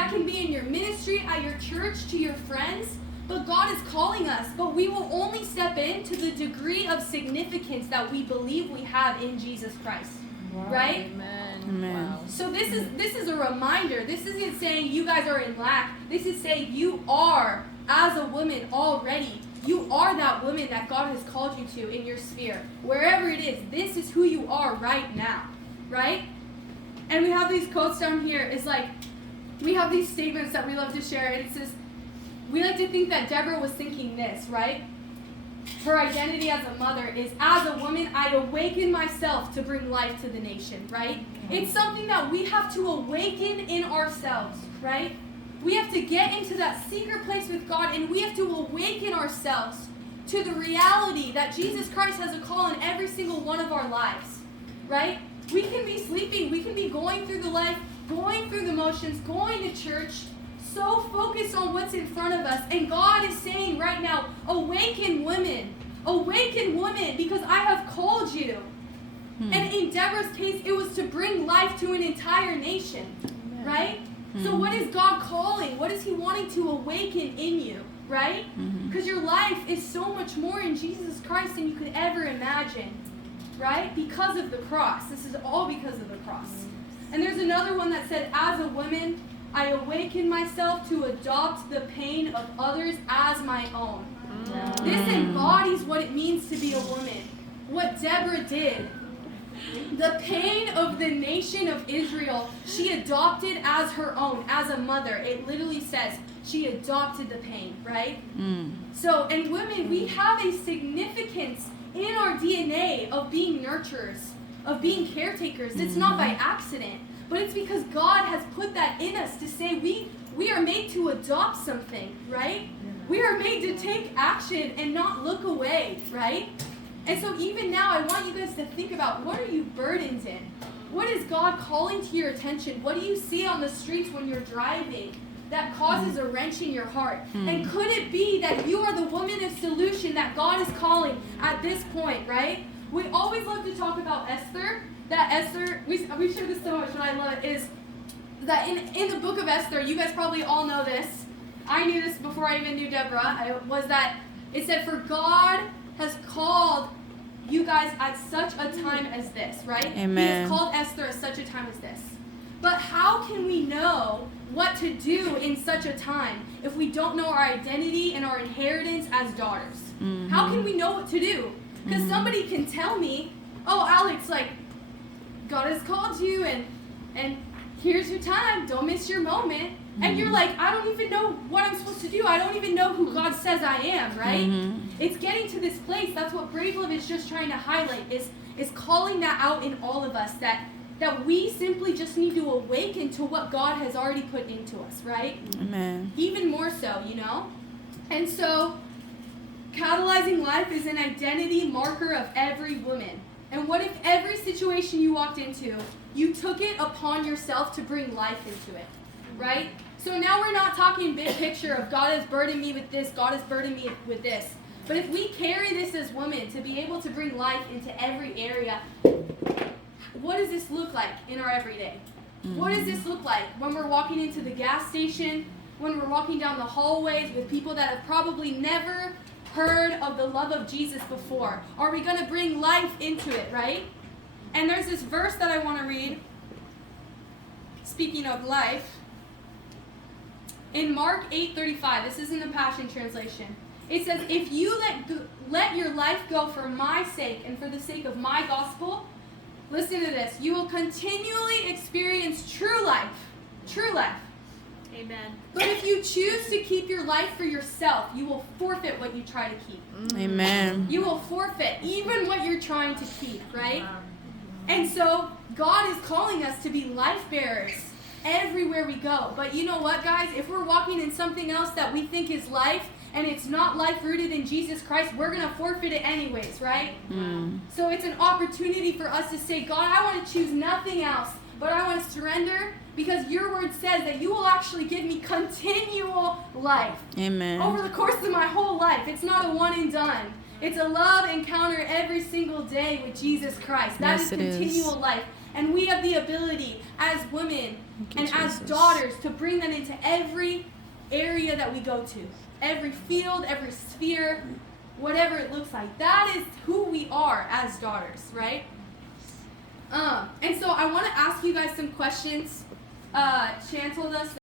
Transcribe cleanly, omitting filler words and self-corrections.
That can be in your ministry, at your church, to your friends. But God is calling us. But we will only step in to the degree of significance that we believe we have in Jesus Christ. Wow. Right? Amen. Wow. So this is a reminder. This isn't saying you guys are in lack. This is saying you are, as a woman already, you are that woman that God has called you to in your sphere. Wherever it is, this is who you are right now. Right? And we have these quotes down here. It's like, we have these statements that we love to share. And it says, we like to think that Deborah was thinking this, right? Her identity as a mother is, as a woman, I awaken myself to bring life to the nation, right? It's something that we have to awaken in ourselves, right? We have to get into that secret place with God, and we have to awaken ourselves to the reality that Jesus Christ has a call in every single one of our lives, right? We can be sleeping, we can be going through the life, going through the motions, going to church, so focused on what's in front of us. And God is saying right now, awaken women, because I have called you. And in Deborah's case, it was to bring life to an entire nation, right? So what is God calling? What is he wanting to awaken in you, right? Because your life is so much more in Jesus Christ than you could ever imagine, right? Because of the cross. This is all because of the cross. And there's another one that said, as a woman, I awaken myself to adopt the pain of others as my own. This embodies what it means to be a woman. What Deborah did. The pain of the nation of Israel, she adopted as her own, as a mother. It literally says she adopted the pain, right? So, and women, we have a significance in our DNA of being nurturers, of being caretakers. It's not by accident. But it's because God has put that in us to say we are made to adopt something, right? We are made to take action and not look away, right? And so even now, I want you guys to think about, what are you burdened in? What is God calling to your attention? What do you see on the streets when you're driving that causes a wrench in your heart? And could it be that you are the woman of solution that God is calling at this point, right? We always love to talk about Esther. That Esther, we share this so much, but I love it, is that in the book of Esther, you guys probably all know this. I knew this before I even knew Deborah, was that it said, for God has called you guys at such a time as this, right? Amen. He has called Esther at such a time as this. But how can we know what to do in such a time if we don't know our identity and our inheritance as daughters? How can we know what to do? Because somebody can tell me, oh, Alex, like, God has called you, and here's your time. Don't miss your moment. And you're like, I don't even know what I'm supposed to do. I don't even know who God says I am, right? It's getting to this place. That's what Brave Love is just trying to highlight, is calling that out in all of us, that we simply just need to awaken to what God has already put into us, right? Amen. Even more so, you know? And so, catalyzing life is an identity marker of every woman. And what if every situation you walked into, you took it upon yourself to bring life into it, right? So now we're not talking big picture of God has burdened me with this, God has burdened me with this. But if we carry this as women to be able to bring life into every area, what does this look like in our everyday? What does this look like when we're walking into the gas station, when we're walking down the hallways with people that have probably never heard of the love of Jesus before? Are we going to bring life into it, right? And there's this verse that I want to read, speaking of life. In Mark 8:35, this is in the Passion Translation. It says, if you let your life go for my sake and for the sake of my gospel, listen to this, you will continually experience true life. True life. Amen. But if you choose to keep your life for yourself, you will forfeit what you try to keep. Amen. You will forfeit even what you're trying to keep, right? And so God is calling us to be life bearers everywhere we go. But you know what, guys? If we're walking in something else that we think is life, and it's not life rooted in Jesus Christ, we're going to forfeit it anyways, right? So it's an opportunity for us to say, God, I want to choose nothing else, but I want to surrender, because your word says that you will actually give me continual life. Amen. Over the course of my whole life. It's not a one and done. It's a love encounter every single day with Jesus Christ. That is continual life. And we have the ability as women Thank you, and as Jesus. daughters to bring that into every area that we go to. Every field, every sphere, whatever it looks like. That is who we are as daughters, right? And so I want to ask you guys some questions. Chan told us